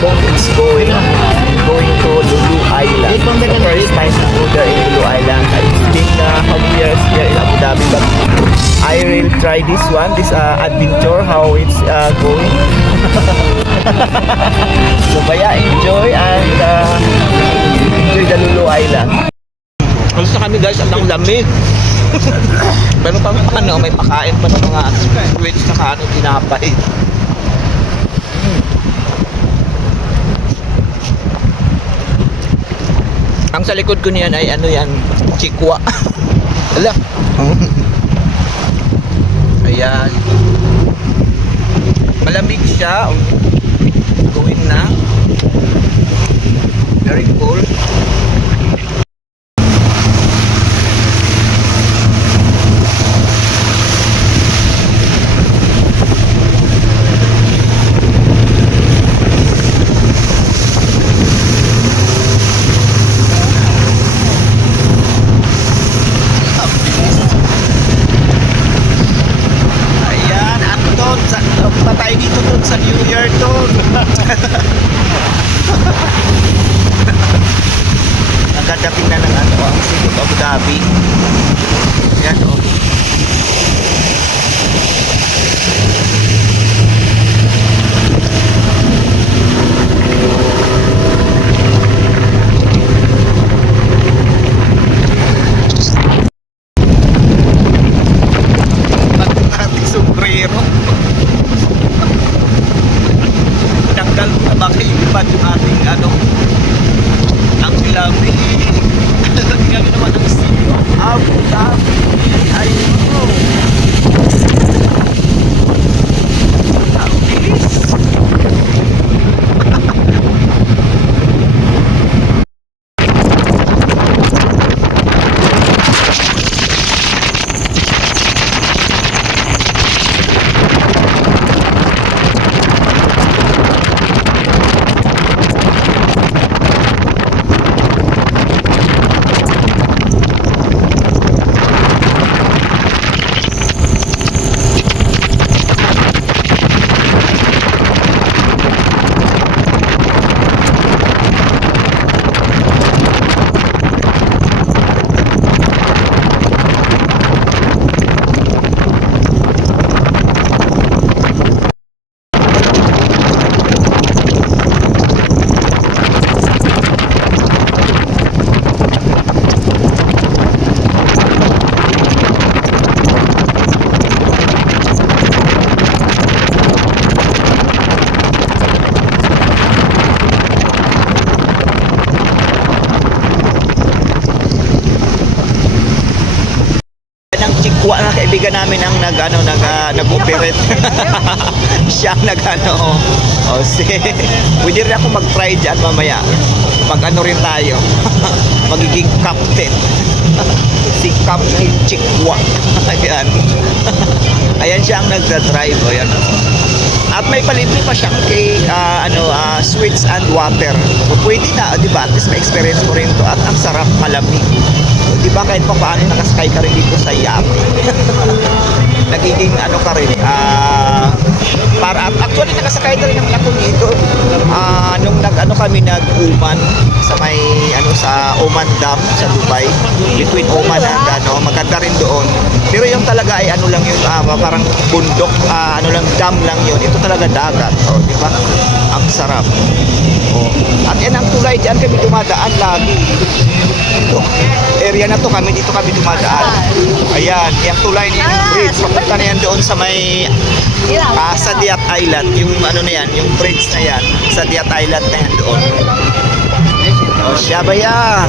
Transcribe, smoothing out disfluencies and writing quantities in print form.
boat is going to Lulu Island. The first time to go there in Lulu Island. I've been how many years here in Abu Dhabi, but I will try this one, this adventure, how it's going. So kaya enjoy and enjoy the Lulu Island. Alas na kami guys, ang lamig. Pero ano, may pakain pa ng mga sweets na ano, tinapay. Ang sa likod ko niyan ay ano yan, chikwa. Ala. Ayan. Malamig siya. Going na. Very cool. Patay dito dun sa New Year dun. Ang ganda tingnan ng ano, ang City of Abu Dhabi. Yan o. Nating sombrero. Tanggal na ba kayo yung ating ano, ang lamig. Tingnan nyo naman ang City of Abu Dhabi. Ayun. Ang bilis. Chikwa na kaibigan namin ang nag-operate. Siya ang pwede rin ako mag-try dyan mamaya. Mag-ano rin tayo. Magiging captain. Si Captain Chikwa. Ayan. Ayan siya ang nagda-drive. Ayan. At may palibre pa siyang sweets and water. Pwede na, di ba? At least ma-experience mo rin to. At ang sarap, malamig. Di ba kahit pa paano nakasakay ka rin dito sa yacht. Nagiging ano ka rin, actually nakasakay na rin naman ako dito nung kami nag-Oman sa may sa Oman Dam sa Dubai, between Oman and maganda rin doon. Pero yung talaga ay lang yun, parang bundok, dam lang yun. Ito talaga dagat, di ba? Ang sarap. At yan ang tulay, diyan kami dumadaan lagi. Ito, area na to dito kami dumadaan. Ayan, yung tulay niya, yung bridge, papunta na yan doon sa may Saadiyat Island, yung na yan, yung bridge na yan, Saadiyat Island na yan doon. O siya ba yan?